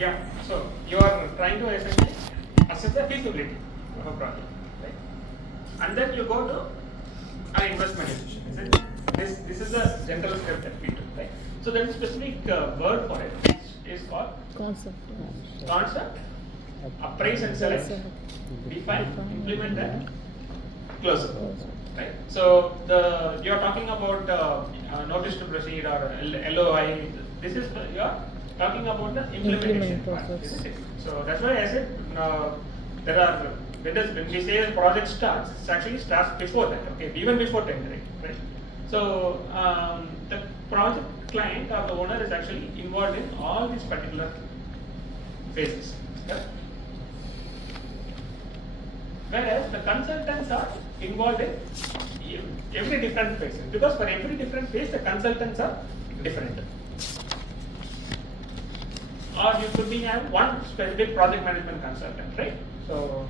Yeah, so you are trying to essentially assess the feasibility of a project, right? And then you go to an investment decision, isn't it? This is the general step that we took, right? So there is a specific word for it, which is called concept, appraise and select, define, implement, and close up, right? So you are talking about notice to proceed or LOI. This is you are talking about the implementation part, isn't it? So that's why I said there are when we say the project starts, it actually starts before that, okay, even before tendering, right? So the project client or the owner is actually involved in all these particular phases. Yeah? Whereas the consultants are involved in every different phase, because for every different phase the consultants are different. Or you could be have one specific project management consultant, right? So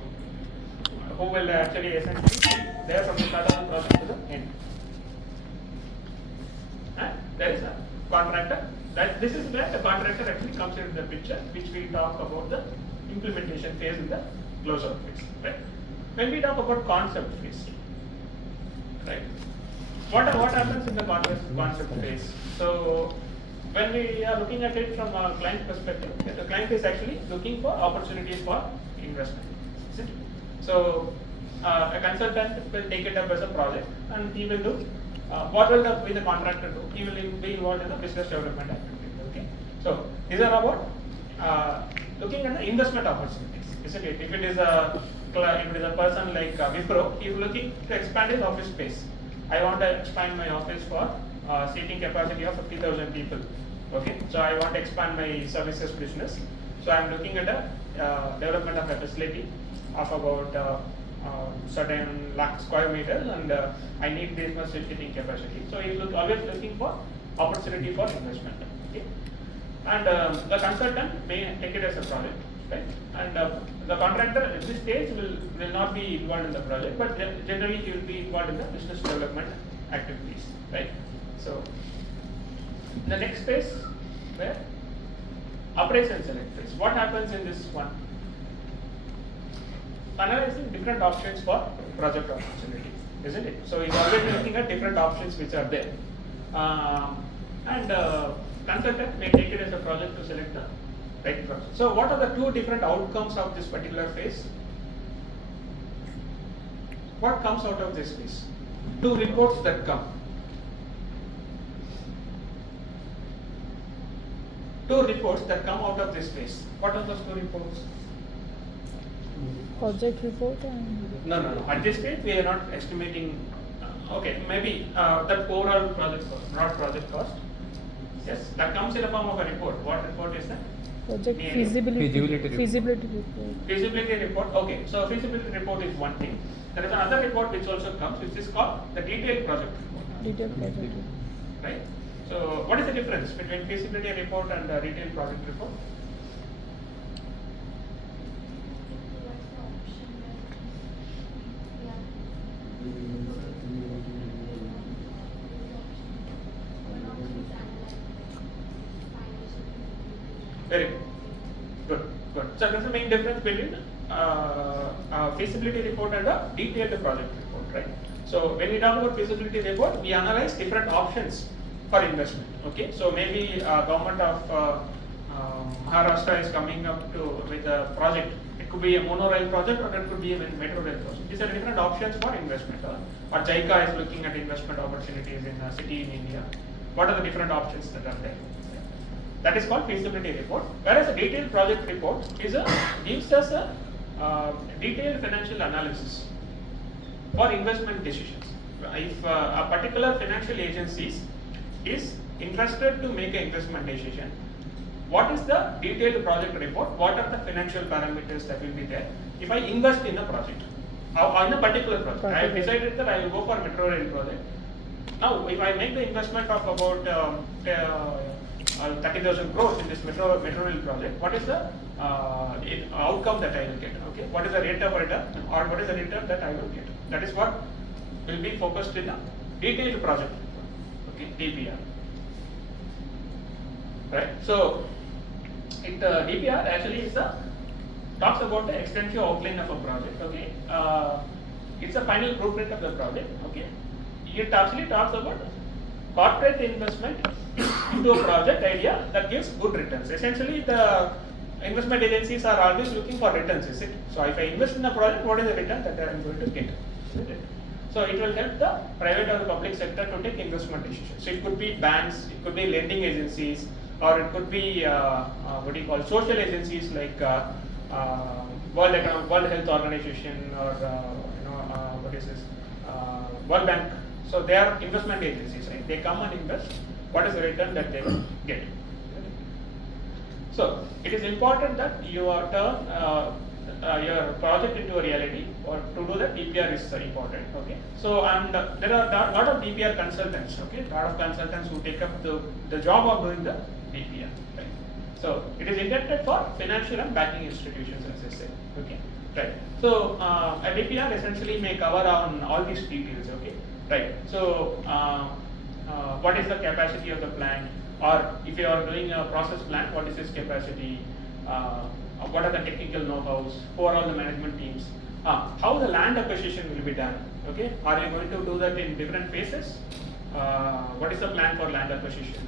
who will actually essentially be there from the start of the project to the end. And there is a contractor. This is where the contractor actually comes into the picture, which we talk about the implementation phase in the closeout phase, right? When we talk about concept phase, right? What happens in the concept phase? So when we are looking at it from a client perspective, the client is actually looking for opportunities for investment, isn't it? So a consultant will take it up as a project, and he will do what will the contractor do? He will be involved in the business development activity. Okay, so these are about looking at the investment opportunities, isn't it? If it is a person like Wipro, he is looking to expand his office space. I want to expand my office for seating capacity of 50,000 people. Okay, so I want to expand my services business. So I am looking at a development of a facility of about certain lakh square meters, and I need this much seating capacity. So he is always looking for opportunity for investment. Okay, and the consultant may take it as a project, right? And the contractor at this stage will not be involved in the project, but generally he will be involved in the business development activities, right? So the next phase, where appraise and select phase. What happens in this one? Analyzing different options for project opportunity, isn't it? So he's always looking at different options which are there, and consultant may take it as a project to select the right project. So what are the two different outcomes of this particular phase? What comes out of this phase? Two reports that come. Two reports that come out of this phase. What are those two reports? Project report and No. At this stage, we are not estimating. Okay, maybe that overall project cost, not project cost. Yes, that comes in the form of a report. What report is that? project feasibility report. Feasibility report. Okay, so feasibility report is one thing. There is another report which also comes, which is called the detailed project report. Detailed project report. Right. So, what is the difference between feasibility report and detailed project report? Very good. Good. So that's the main difference between feasibility report and a detailed project report, right? So when we talk about feasibility report, we analyze different options for investment. Okay. So maybe government of Maharashtra is coming up with a project. It could be a monorail project, or it could be a metro rail project. These are different options for investment. Or JICA is looking at investment opportunities in a city in India. What are the different options that are there? That is called feasibility report. Whereas a detailed project report gives us a detailed financial analysis for investment decisions. If a particular financial agency is interested to make an investment decision, what is the detailed project report? What are the financial parameters that will be there if I invest in a project, or in a particular project? I have decided that I will go for a metro rail project. Now, if I make the investment of about 30,000 crores in this metro rail project, what is the outcome that I will get? Okay, what is the rate of return, or what is the return that I will get? That is what will be focused in a detailed project report. Okay, DPR. Right. So DPR actually is talks about the extensive outline of a project. Okay, it's a final blueprint of the project. Okay, it actually talks about corporate investment into a project idea that gives good returns. Essentially, the investment agencies are always looking for returns, is it? So if I invest in a project, what is the return that I am going to get? Isn't it? So it will help the private or the public sector to take investment decisions. So it could be banks, it could be lending agencies, or it could be social agencies like World Health Organization, or World Bank. So they are investment agencies, right? They come and invest. What is the return that they will get? So it is important that you turn your project into a reality, or to do that DPR is important. Okay. So there are a lot of DPR consultants. Okay, a lot of consultants who take up the job of doing the DPR. Right. So it is intended for financial and banking institutions, as I said. Okay. Right. So a DPR essentially may cover on all these details. Okay. Right. So what is the capacity of the plant, or if you are doing a process plant, what is its capacity? What are the technical know-hows? Who are all the management teams? How the land acquisition will be done? Okay, are you going to do that in different phases? What is the plan for land acquisition?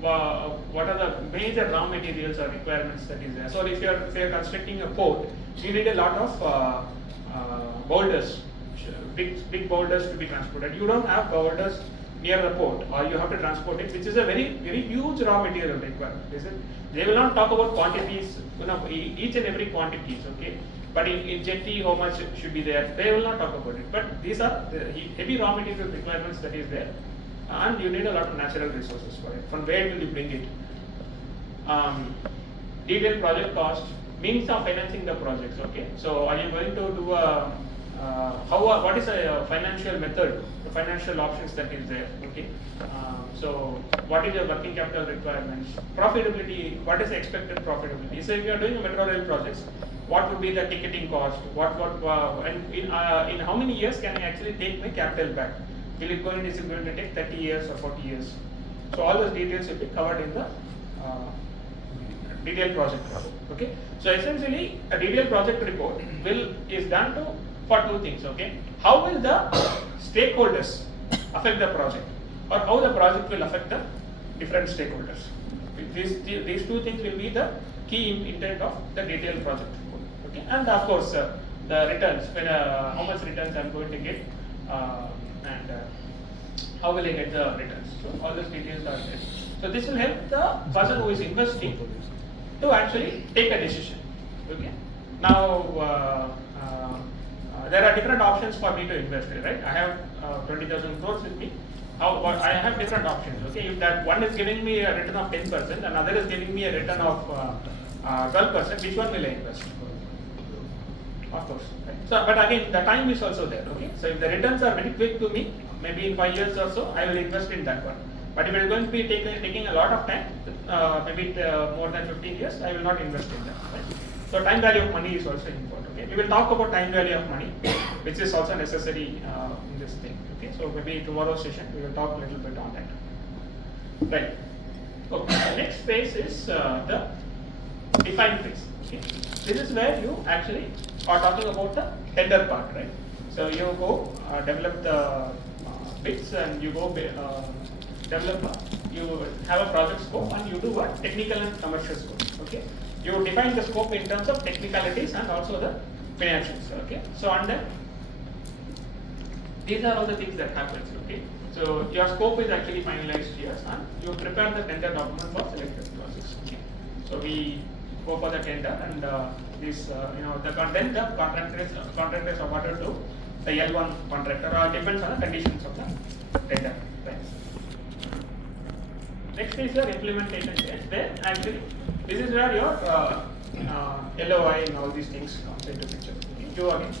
What are the major raw materials or requirements that is there? So if you are constructing a port, you need a lot of boulders, big boulders to be transported. You don't have boulders near the port, or you have to transport it, which is a very huge raw material requirement. Is it? They will not talk about quantities, each and every quantities. Okay, but in jetty, how much should be there? They will not talk about it. But these are the heavy raw material requirements that is there, and you need a lot of natural resources for it. From where will you bring it? Detailed project cost, means of financing the projects. Okay, so are you going to do a what is a financial method, the financial options that is there? Okay, so what is your working capital requirements? Profitability, what is the expected profitability? So if you are doing a metro rail projects, what would be the ticketing cost? And in how many years can I actually take my capital back? Is it going to take 30 years or 40 years? So all those details will be covered in the detailed project report. Okay, so essentially a detailed project report is done for two things. Okay, how will the stakeholders affect the project, or how the project will affect the different stakeholders? These two things will be the key intent of the detailed project report. Okay, and of course the returns, how much returns I am going to get, and how will I get the returns. So all those details are there. So this will help the person who is investing to actually take a decision. Okay, now there are different options for me to invest in, right? I have 20,000 crores with me. I have different options. Okay, if that one is giving me a return of 10%, another is giving me a return of 12%, which one will I invest? Of course. Right? So, but again, the time is also there. Okay, so if the returns are very quick to me, maybe in 5 years or so, I will invest in that one. But if it is going to be taking a lot of time, maybe more than 15 years, I will not invest in that. Right? So time value of money is also important. Okay, we will talk about time value of money, which is also necessary in this thing. Okay, so maybe tomorrow's session we will talk a little bit on that. Right. Okay. The next phase is the define phase. Okay, this is where you actually are talking about the tender part, right? So you go develop the bids, and you go develop. You have a project scope, and you do a technical and commercial scope. Okay, you define the scope in terms of technicalities and also the financials. Okay, so and then these are all the things that happens. Okay, so your scope is actually finalized here, and you prepare the tender document for selected projects. Okay, so we go for the tender, and the contractor is awarded to the L1 contractor, or depends on the conditions of the tender. Right. Next is your implementation phase. Then actually, this is where your LOI and all these things comes into picture. Okay. You again